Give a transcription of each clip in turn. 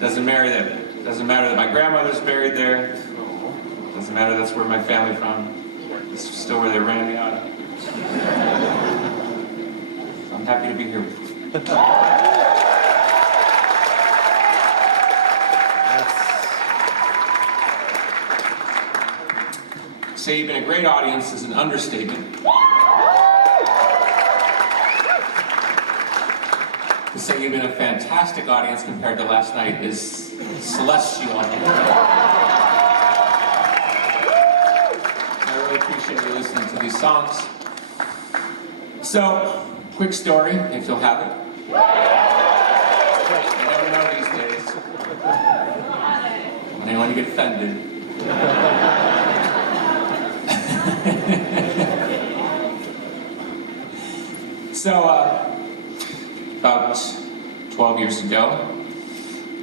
Doesn't matter that my grandmother's buried there. Doesn't matter that's where my family from. It's still where they ran me out of. So I'm happy to be here with you. Say you've been a great audience is an understatement. To say you've been a fantastic audience compared to last night is celestial. I really appreciate you listening to these songs. So, quick story, if you'll have it. You never know these days. When anyone get offended. So, about 12 years ago,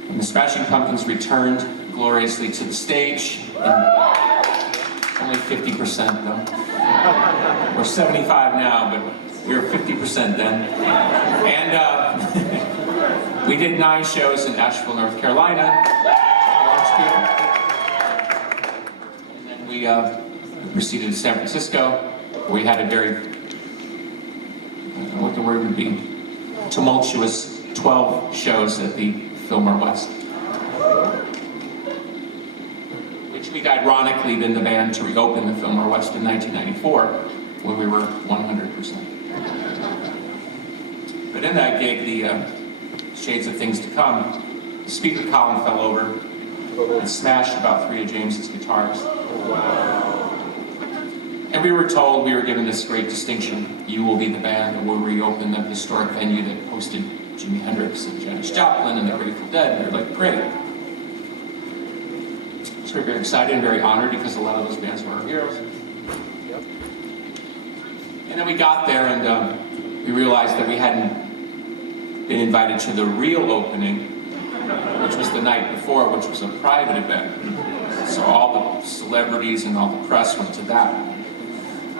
when the Smashing Pumpkins returned gloriously to the stage, only 50% though. We're 75 now, but we were 50% then. And we did 9 shows in Asheville, North Carolina, and then we proceeded to San Francisco. We had a very, I don't know what the word would be, tumultuous 12 shows at the Fillmore West, which we'd ironically been the band to reopen the Fillmore West in 1994 when we were 100%. But in that gig, the shades of things to come, the speaker column fell over and smashed about 3 of James's guitars. And we were told, we were given this great distinction: you will be the band that will reopen the historic venue that hosted Jimi Hendrix and Janis Joplin and the Grateful Dead. And we were like, great. So we were very excited and very honored because a lot of those bands were our heroes. And then we got there and we realized that we hadn't been invited to the real opening, which was the night before, which was a private event. So all the celebrities and all the press went to that.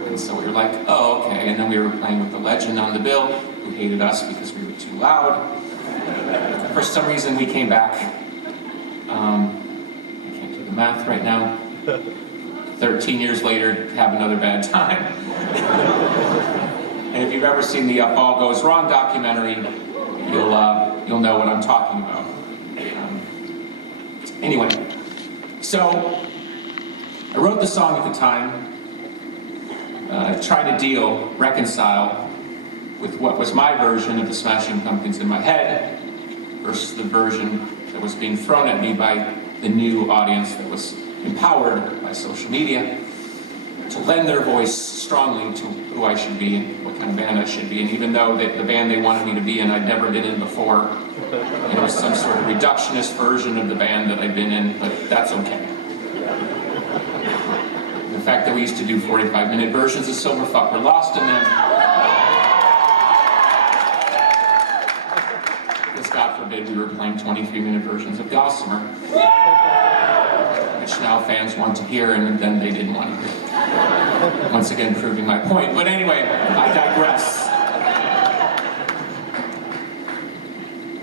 And so we were like, oh, okay. And then we were playing with the legend on the bill, who hated us because we were too loud. For some reason, we came back. I can't do the math right now. 13 years later, have another bad time. And if you've ever seen the All Goes Wrong documentary, you'll know what I'm talking about. Anyway, so I wrote the song at the time, trying to reconcile with what was my version of the Smashing Pumpkins in my head versus the version that was being thrown at me by the new audience that was empowered by social media to lend their voice strongly to who I should be and what kind of band I should be. And even though the band they wanted me to be in I'd never been in before, and it was some sort of reductionist version of the band that I'd been in, but that's okay. The fact that we used to do 45-minute versions of Silverfuck were lost in them. Because God forbid we were playing 23-minute versions of Gossamer, which now fans want to hear and then they didn't want to hear. Once again proving my point. But anyway, I digress.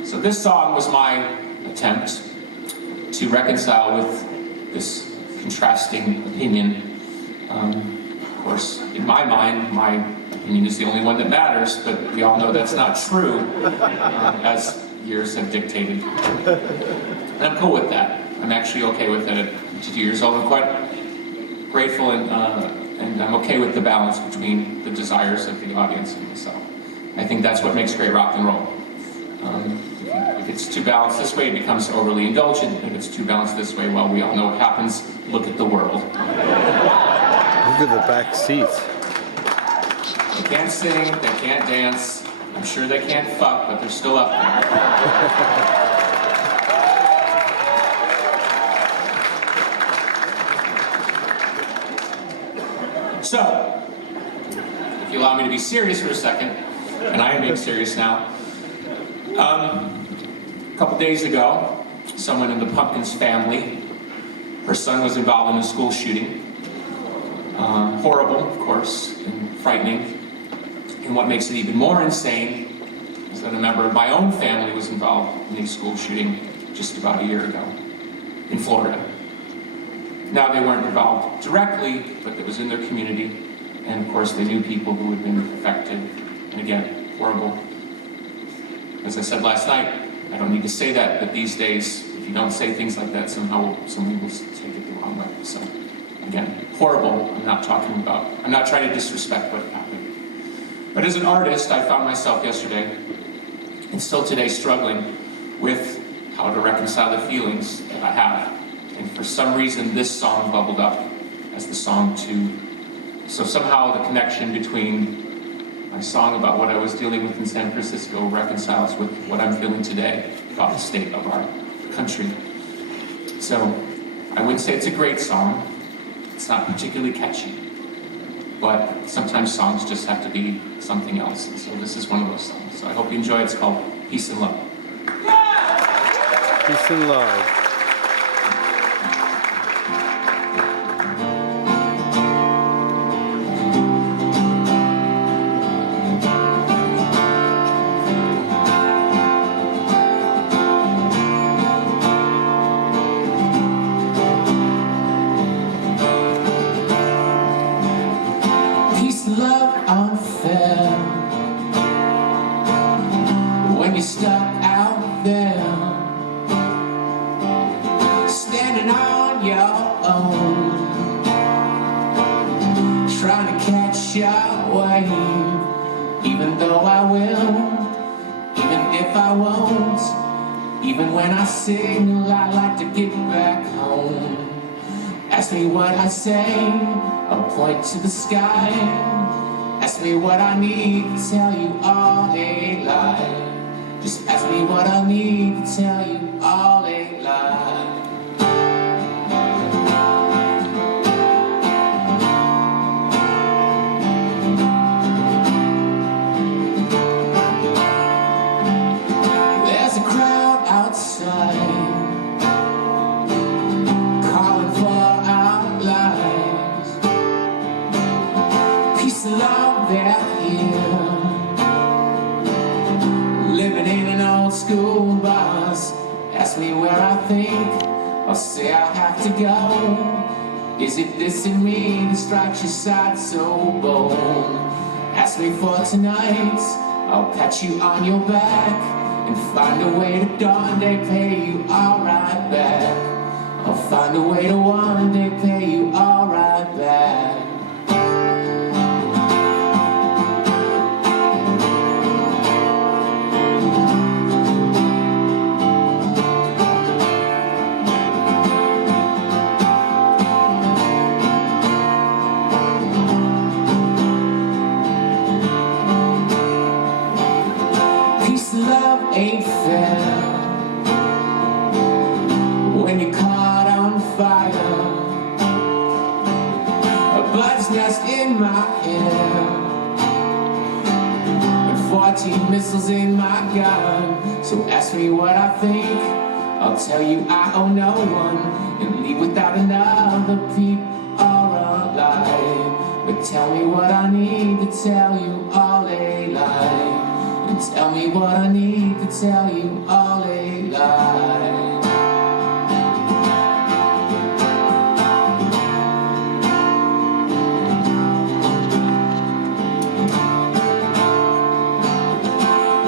So this song was my attempt to reconcile with this contrasting opinion. Of course, in my mind, my opinion is the only one that matters, but we all know that's not true, as years have dictated. And I'm cool with that. I'm actually okay with it at 52 years old. I'm quite grateful and I'm okay with the balance between the desires of the audience and myself. I think that's what makes great rock and roll. If it's too balanced this way, it becomes overly indulgent. If it's too balanced this way, well, we all know what happens. Look at the world. Look at the back seats. They can't sing, they can't dance. I'm sure they can't fuck, but they're still up there. So, if you allow me to be serious for a second, and I am being serious now, a couple days ago, someone in the Pumpkins family, her son was involved in a school shooting. Horrible, of course, and frightening. And what makes it even more insane is that a member of my own family was involved in a school shooting just about a year ago in Florida. Now, they weren't involved directly, but it was in their community, and of course they knew people who had been affected, and again, horrible. As I said last night, I don't need to say that, but these days, if you don't say things like that, somehow someone will take it the wrong way. So, again, horrible. I'm not trying to disrespect what happened. But as an artist, I found myself yesterday, and still today, struggling with how to reconcile the feelings that I have. And for some reason, this song bubbled up as the song to. So somehow the connection between my song about what I was dealing with in San Francisco reconciles with what I'm feeling today about the state of our country. So I wouldn't say it's a great song. It's not particularly catchy. But sometimes songs just have to be something else. And so this is one of those songs. So I hope you enjoy it. It's called Peace and Love. Peace and love. Love unfair when you're stuck out there standing on your own, trying to catch your wave. Even though I will, even if I won't, even when I signal I like to get back home. Ask me what I say, I'll point to the sky. Ask me what I need to tell you all a lie. Just ask me what I need to tell you all a lie. There's a crowd outside calling for our lives. Peace and love. They're here, living in an old school bus. Ask me where I think, I'll say I have to go. Is it this in me that strikes your side so bold? Ask me for tonight, I'll pat you on your back and find a way to one day pay you all right back. I'll find a way to one day pay you all right back. Love ain't fair when you're caught on fire. A bird's nest in my hair and 14 missiles in my gun. So ask me what I think, I'll tell you I owe no one and leave without another peep or a lie. But tell me what I need to tell you all a lie. And tell me what I need to tell you all a lie.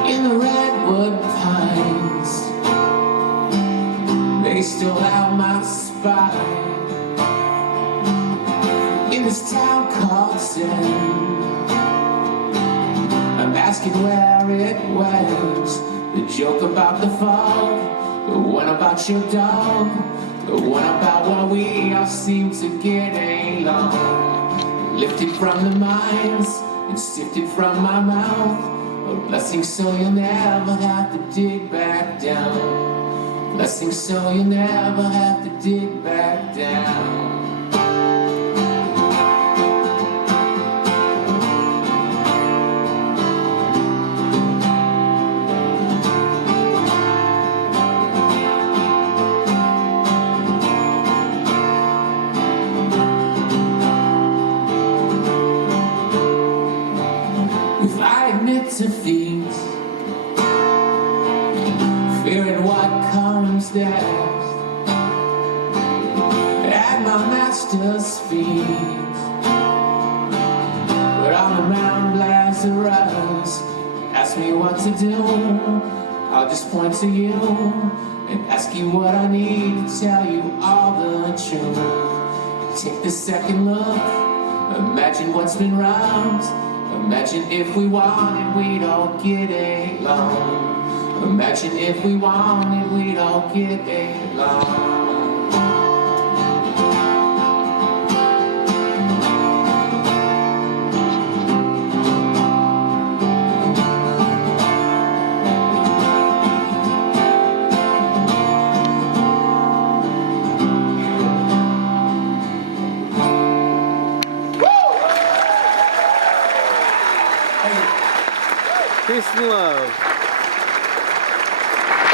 In the redwood pines, they stole out my spine. In this town called Zen, I'm asking where it went. The joke about the fog, the one about your dog, the one about why we all seem to get along. Lifted from the mines and sifted from my mouth, a blessing so you'll never have to dig back down. Blessing so you'll never have to dig back down. If I admit defeat, fearing what comes next. At my master's feet, but I'm around Lazarus. Ask me what to do, I'll just point to you and ask you what I need to tell you all the truth. Take the second look, imagine what's been wrong. Imagine if we wanted, we don't get along. Imagine if we wanted, we don't get along.